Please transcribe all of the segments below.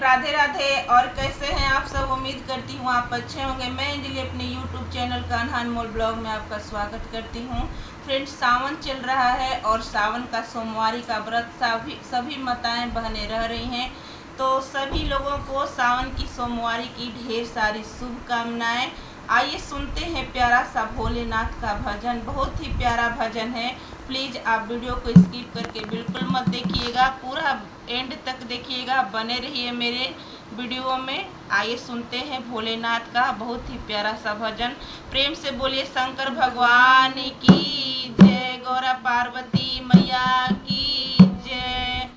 राधे राधे। और कैसे हैं आप सब? उम्मीद करती हूँ आप अच्छे होंगे। मैं अंजलि अपने यूट्यूब चैनल कान्हा अनमोल ब्लॉग में आपका स्वागत करती हूँ। फ्रेंड्स, सावन चल रहा है और सावन का सोमवारी का व्रत सभी माताएं बहनें रह रही हैं। तो सभी लोगों को सावन की सोमवारी की ढेर सारी शुभकामनाएं। आइए सुनते हैं प्यारा सा भोलेनाथ का भजन। बहुत ही प्यारा भजन है। प्लीज़ आप वीडियो को स्किप करके बिल्कुल मत देखिएगा, पूरा एंड तक देखिएगा, बने रहिए मेरे वीडियो में। आइए सुनते हैं भोलेनाथ का बहुत ही प्यारा सा भजन। प्रेम से बोलिए शंकर भगवान की जय, गौरा पार्वती मैया की जय।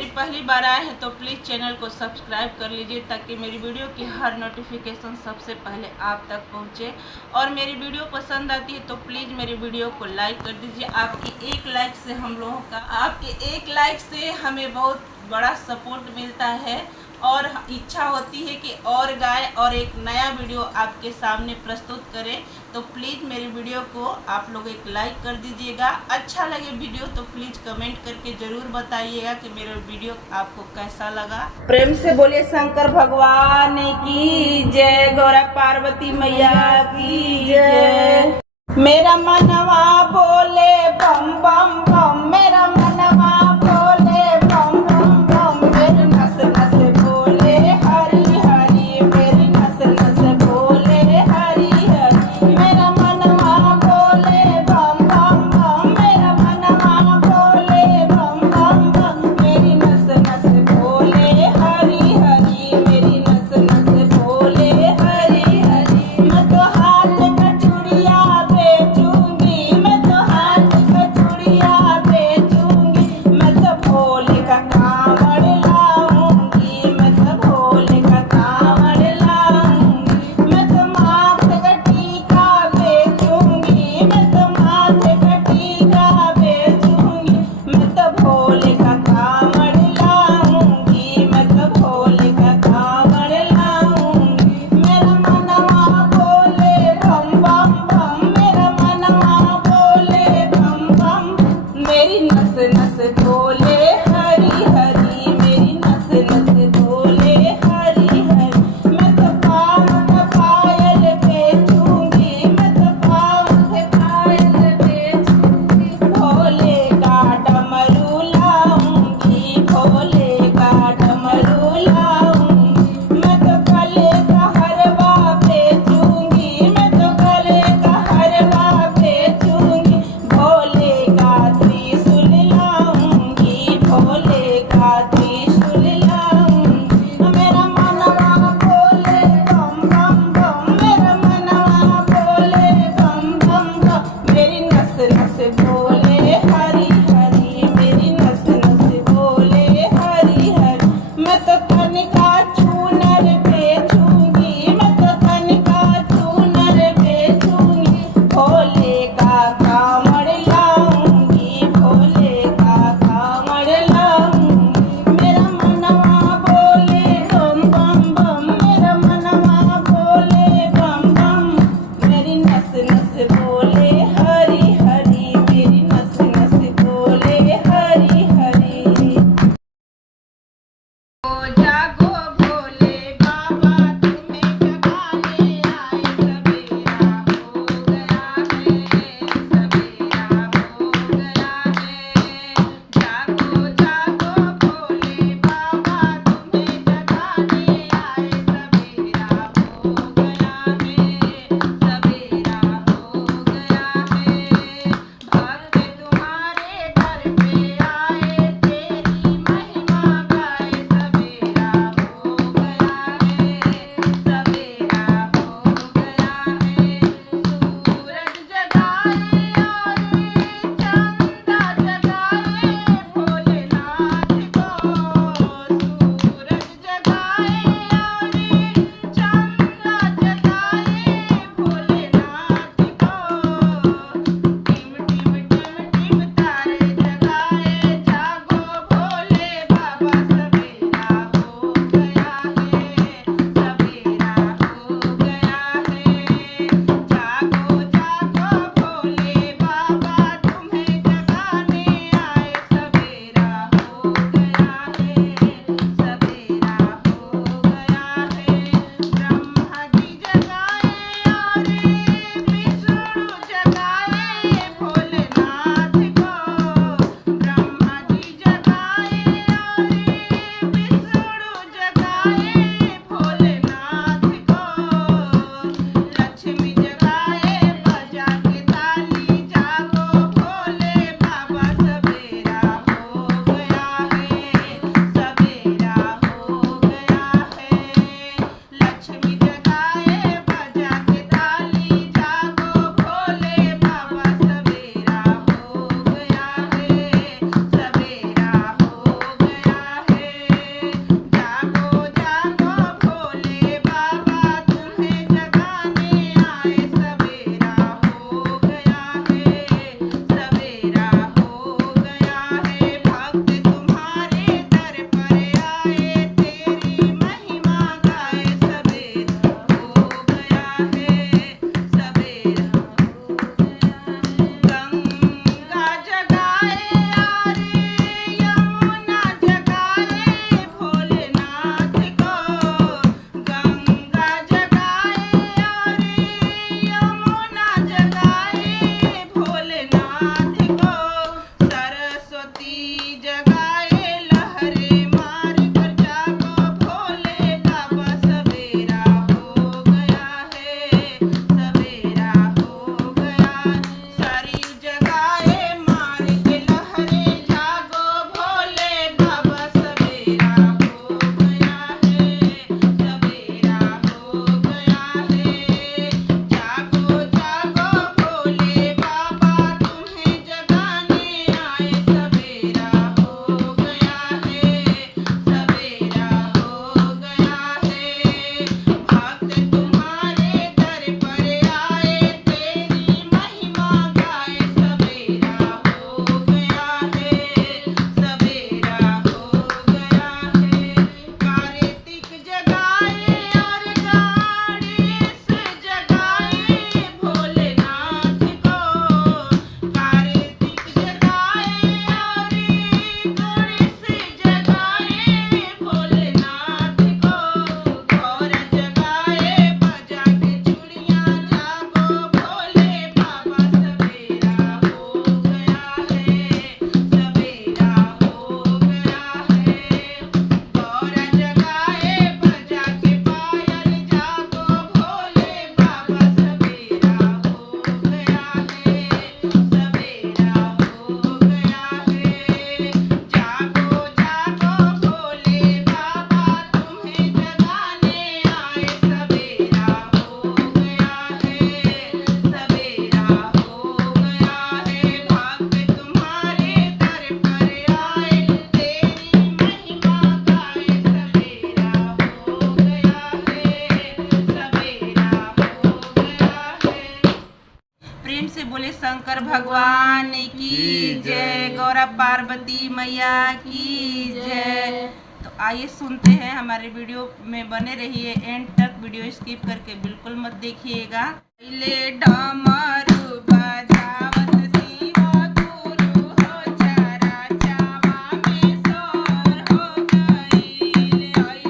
पहली बार आए हैं तो प्लीज़ चैनल को सब्सक्राइब कर लीजिए ताकि मेरी वीडियो की हर नोटिफिकेशन सबसे पहले आप तक पहुंचे। और मेरी वीडियो पसंद आती है तो प्लीज़ मेरी वीडियो को लाइक कर दीजिए। आपकी एक लाइक से हम लोगों का, आपके एक लाइक से हमें बहुत बड़ा सपोर्ट मिलता है और इच्छा होती है कि और गाए और एक नया वीडियो आपके सामने प्रस्तुत करें। तो प्लीज़ मेरी वीडियो को आप लोग एक लाइक कर दीजिएगा। अच्छा लगे वीडियो तो प्लीज़ कमेंट करके ज़रूर बताइएगा कि मेरा वीडियो आपको कैसा लगा। प्रेम से बोलिए शंकर भगवान की जय, गौरा पार्वती मैया की जय। मेरा मनवा बोले बम बम बम, मेरा मनवा बोले बम बम बम, मेरे नस नस बोले हरी हरी, मेरी नस नस बोले हरी हरी। मेरा मनवा बोले बम बम बम, मेरा मनवा बोले बम बम बम, मेरी नस नस बोले हरी हरी, मेरी नस नस बोले हरी हरी। मैं तो हाथ का चूड़िया बेचूंगी, मैं तो हाथ का चूड़िया बेचूंगी, भगवान की जय, गौरा पार्वती मैया की जय। तो आइए सुनते हैं, हमारे वीडियो में बने रहिए एंड तक, वीडियो स्किप करके बिल्कुल मत देखिएगा। ले डमरू बजावत शिवा गुरु हो, चारा चावा में सोर हो गईल।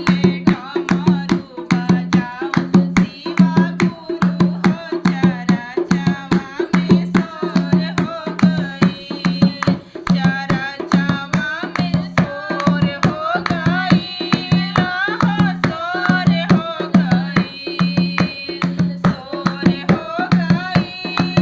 ले डमरू बजावत शिवा गुरु हो, चारा चावा में सोर हो गईल। चारा चावा में सोर हो गईल, सोर हो गईल, सोर हो गईल।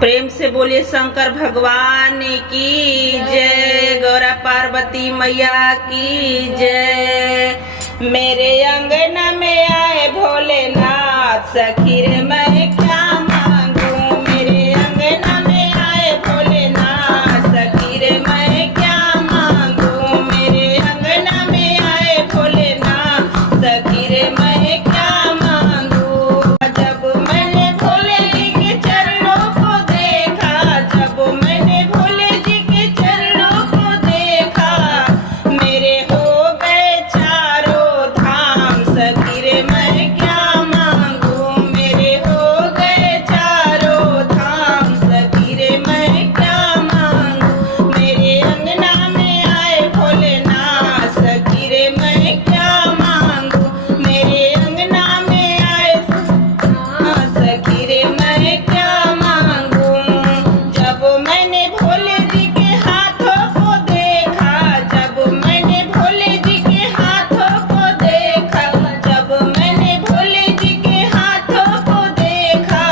प्रेम से बोलिए शंकर भगवान की जय, गौरा पार्वती मैया की जय। मेरे अंगना में आए भोलेनाथ, सखी रे मैं क्या मांगू। मेरे अंगना में आए भोलेनाथ, सखी रे मैं क्या मांगू। मेरे अंगना में आए भोलेनाथ, सखी रे मैं क्या मांगू। जब मैंने भोले जी के चरणों को देखा, जब मैंने भोले जी के चरणों को देखा, मेरे हो गए चारों धाम, सखी रे मैं क्या मांगू। मेरे हो गए चारों धाम, सखी रे मैं क्या मांगू। मेरे अंगना में आए भोलेनाथ, सखी रे मैं क्या मांगू। मेरे अंगना में आए सखी रे मैं क्या मांगू। जब मैंने भोले जी के हाथों को देखा, जब मैंने भोले जी के हाथों को देखा, जब मैंने भोले जी के हाथों को देखा,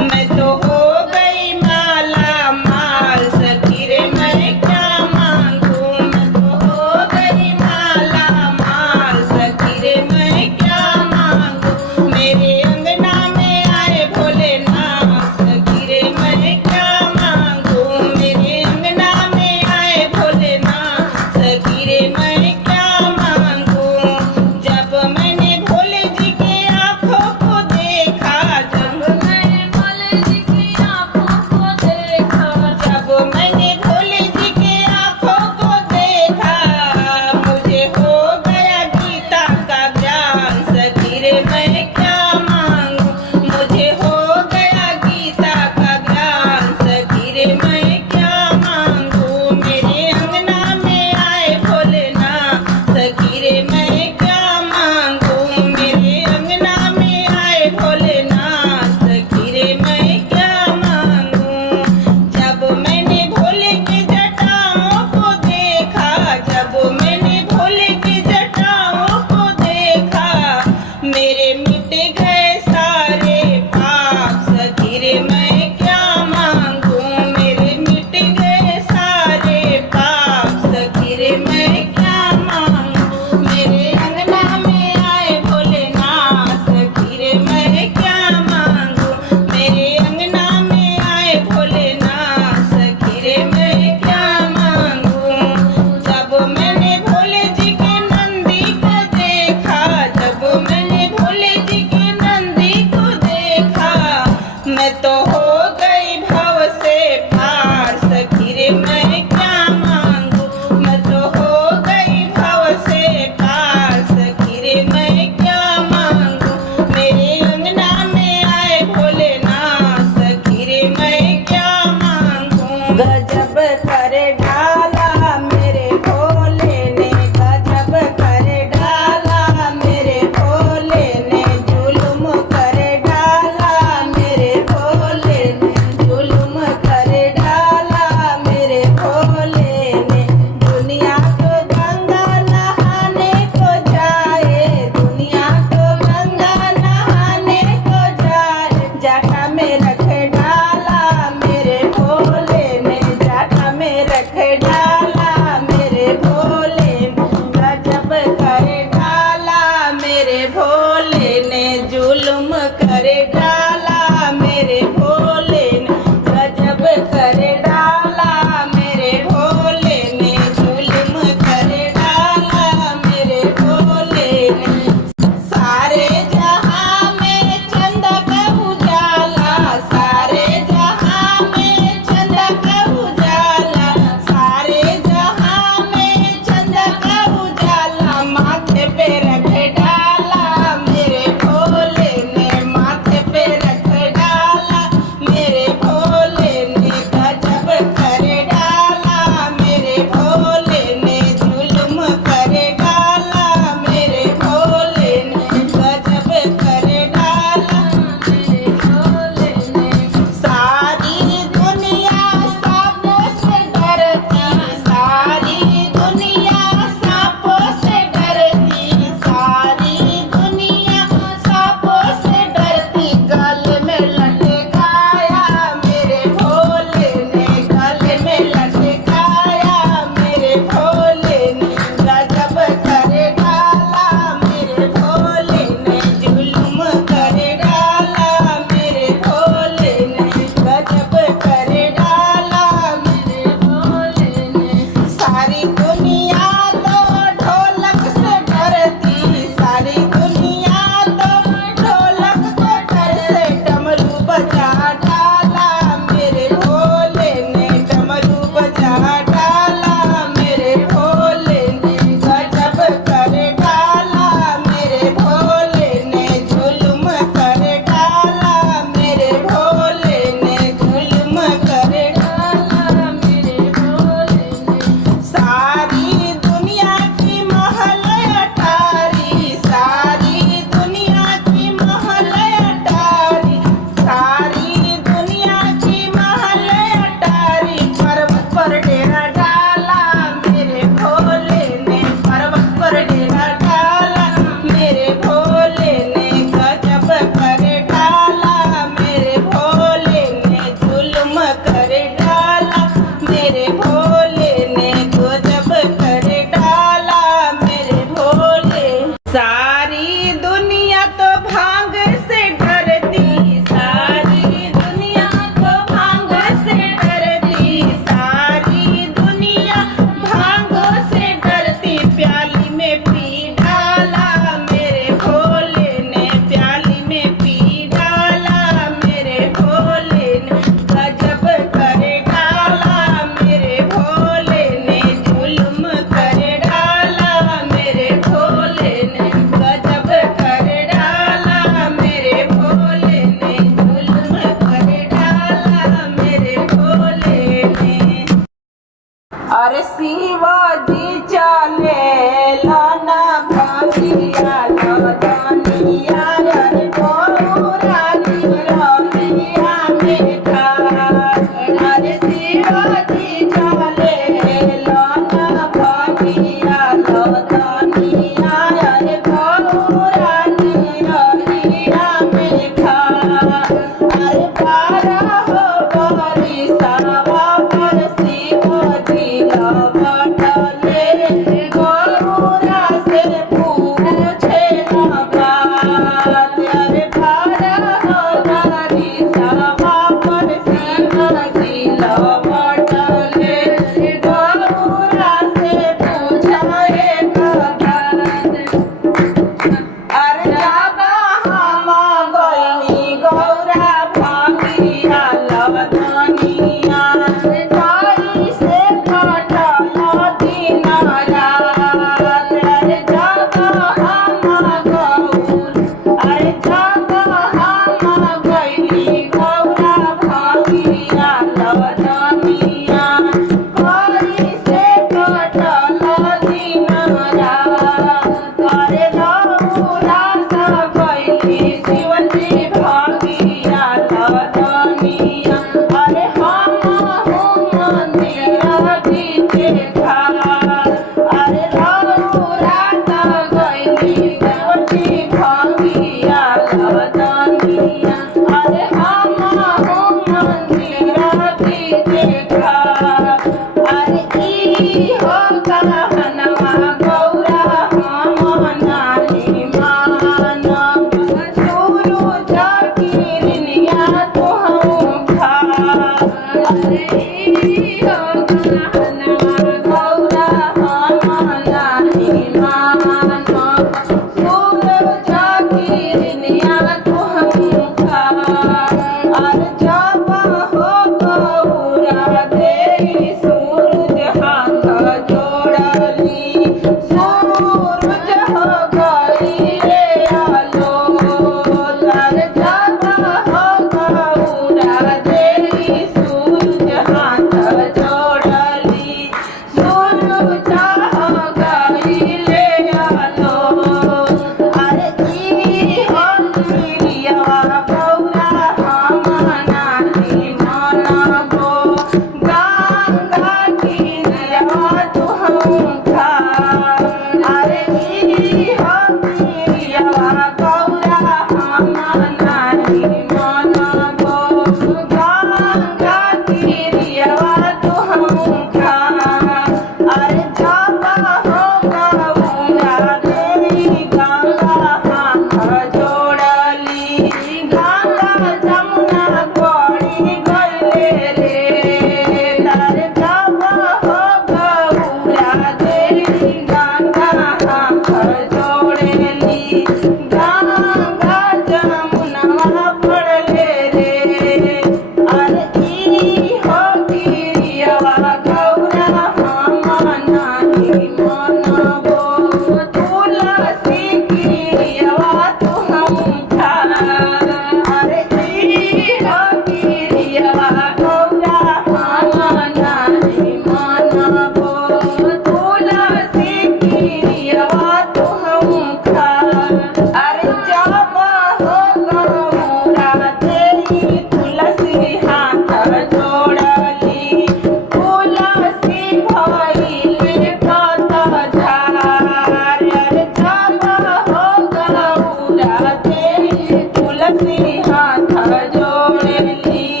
मैं तो हो गई माला माल, सखी रे मैं क्या मांगू। मैं तो हो गई माला माल, सखी रे मैं क्या मांगू। मेरे अंगना में आए भोलेनाथ, सखी रे मैं क्या मांगू। मेरे अंगना में आए भोलेनाथ, सखी रे मैं क्या मांगू। जब मैंने भोले जी के आँखों को देखा, जब मैंने भोले जी की आँखों को देखा, जब मैंने भोले जी के आँखों को देखा, मुझे हो गया गीता का ज्ञान, सखी रे मैं क्या मांगू। मुझे हो गया गीता का ज्ञान, सखी रे मैं क्या मांगू। मेरे अंगना में आए भोलेनाथ, सखी रे मैं क्या मांगू। मेरे अंगना में आए भोलेनाथ, सखी रे मैं क्या मांगू। जब मैंने भोले की जटाओं को देखा, जब मैंने भोले की जटाओं को देखा, मेरे मिट गए सारे पाप, सखी रे मैं क्या मांगू। मेरे मिट गए सारे पाप, सखी रे मैं क्या मांगू। मेरे अंगना में आए भोलेनाथ, सखी रे मैं क्या मांगू। मेरे अंगना में आए भोलेनाथ, सखी रे मैं क्या मांगू। जब मैंने भोले जी के नंदी को देखा, जब मैंने भोले जी के नंदी को देखा, मैं तो हो गई भव से पार, सखी रे मैं क्या मांगू। मैं तो हो गई भव से पार, सखी रे मैं क्या मांगू। मेरे अंगना में आए भोलेनाथ, सखी रे मैं क्या मांगू। गजब करे डाला मेरे भोले ने, गजब करे डाला मेरे भोले ने, जुल्म करे डाला मेरे भोले ने, जुल्म करे डाला मेरे भोले ने। दुनिया तो गंगा नहाने को जाए, दुनिया तो गंगा नहाने को जाए, जटा में रख डाला मेरे भोले ने, जटा में रख डाला मेरे भोले ने। गजब करे डाला मेरे भोले ने, जुल्म करे डाला मेरे भोले ने। गजब करे डाला मेरे भोले ने, जुल्म करे डाला मेरे भोले ने। सारे जहां में चंदा का उजाला, सारे जहां में चंदा का उजाला, सारे जहां में चंदा का उजाला, माथे पे रख डाला मेरे भोले ने, माथे